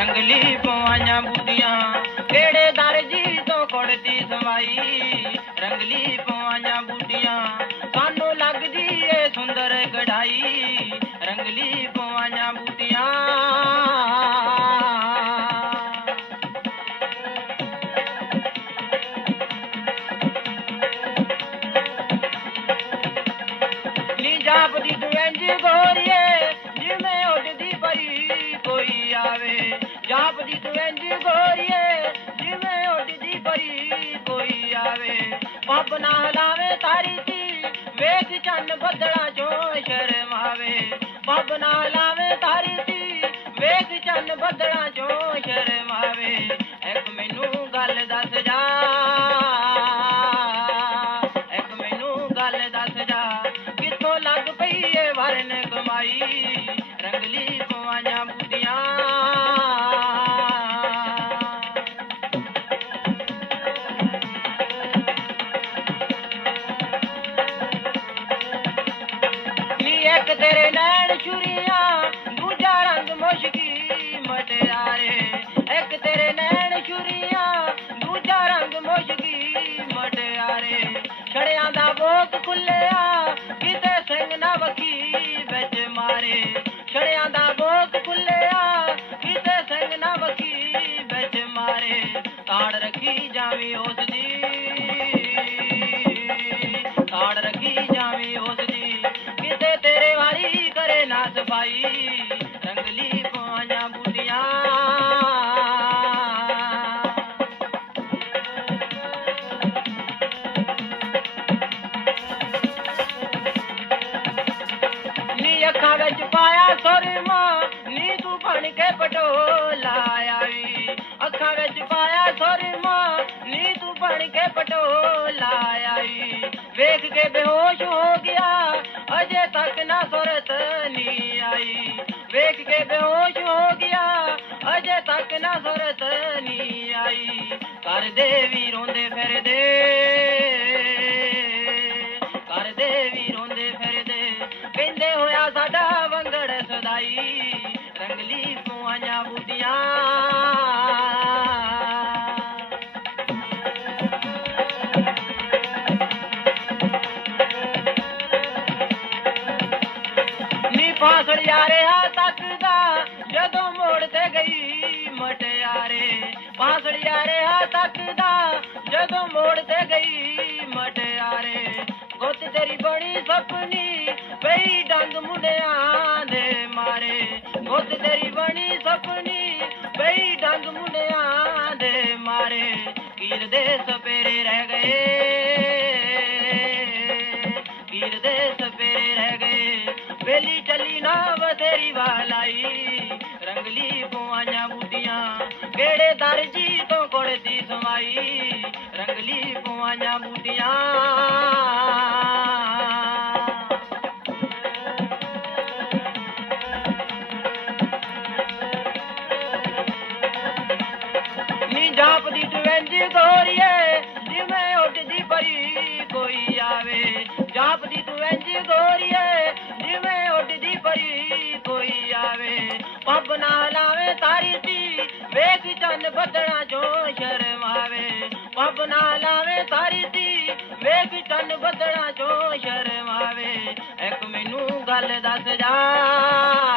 जंगली पवाइया बुढ़िया दर जी तो कड़ती सवाई। रंगली पवाइया बुढ़िया कानो लग जी ये सुंदर कढ़ाई। रंगली पवाइया बुढ़िया जाप दी गोरिए ਨਾ ਹਲਾਵੇ ਤਾਰੀ ਦੀ ਵੇਖ ਚੰਨ ਬੱਦਲਾਂ ਚੋਂ ਸ਼ਰਮਾਵੇ ਪੱਬ ਨਾ ਹਲਾਵੇ ਤਾਰੀ ਦੀ ਵੇਖ ਚੰਨ ਬੱਦਲਾਂ ਚੋਂ ਸ਼ਰਮਾਵੇ ਇੱਕ ਮੈਨੂੰ ਗੱਲ ਦੱਸ தேக்க தெரியல कागज़ पाया सोरी माँ नी तू बन के पटोला आई। अखा विच पाया सोरी माँ नी तू बन के पटोला आई। के बेहोश हो गया, अजे तक ना सोरे नहीं आई। वेख के बेहोश हो गया अजे तक नज़र नहीं आई। कर देवी ਜਦੋਂ ਮੋੜ ਤੇ ਗਈ ਮਟਿਆਰੇ ਗੁੱਤ ਤੇਰੀ ਬਣੀ ਸੁਪਨੀ, ਪਈ ਡੰਗ ਮੁੰਡਿਆਂ ਦੇ ਮਾਰੇ। ਗੁੱਤ ਤੇਰੀ ਬਣੀ ਸੁਪਨੀ, ਪਈ ਡੰਗ ਮੁੰਡਿਆਂ ਦੇ ਮਾਰੇ। ਕੀਰ ਦੇ ਸਪੇਰੇ ਰਹਿ ਗਏ। ਕੀਰ ਦੇ ਸਪੇਰੇ ਰਹਿ ਗਏ। ਵੇਲੀ ਚੱਲੀ ਨਾ ਬਥੇਰੀ ਵਾਲਾਈ। ਰੰਗਲੀ ਪਵਾਈਆਂ ਬੂਟੀਆਂ ਕਿਹੜੇ ਦਰਜੀ ਜਾਪਦੀ ਤੂੰ ਜਿਵੇਂ ਉੱਡਦੀ ਪਰੀ ਕੋਈ ਆਵੇ। ਜਾਪਦੀ ਤੂੰ ਇੰਜ ਗੋਰੀਏ ਜਿਵੇਂ ਉੱਡਦੀ ਪਈ ਕੋਈ ਆਵੇ। ਪੱਬ ਨਾ ਲਾਵੇ ਤਾਰੀ ਦੀ ਵੇਖ ਚੰਨ ਬੱਦਲਾਂ ਚੋਂ ਸ਼ਰਮਾਵੇ। ਪੱਬ ਨਾ ਲਾਵੇ ਤਾਰੀ ਦੀ ਵੇਖ ਚੰਨ ਬੱਦਲਾਂ ਚੋਂ ਸ਼ਰਮਾਵੇ। ਇੱਕ ਮੈਨੂੰ ਗੱਲ ਦੱਸ ਜਾ।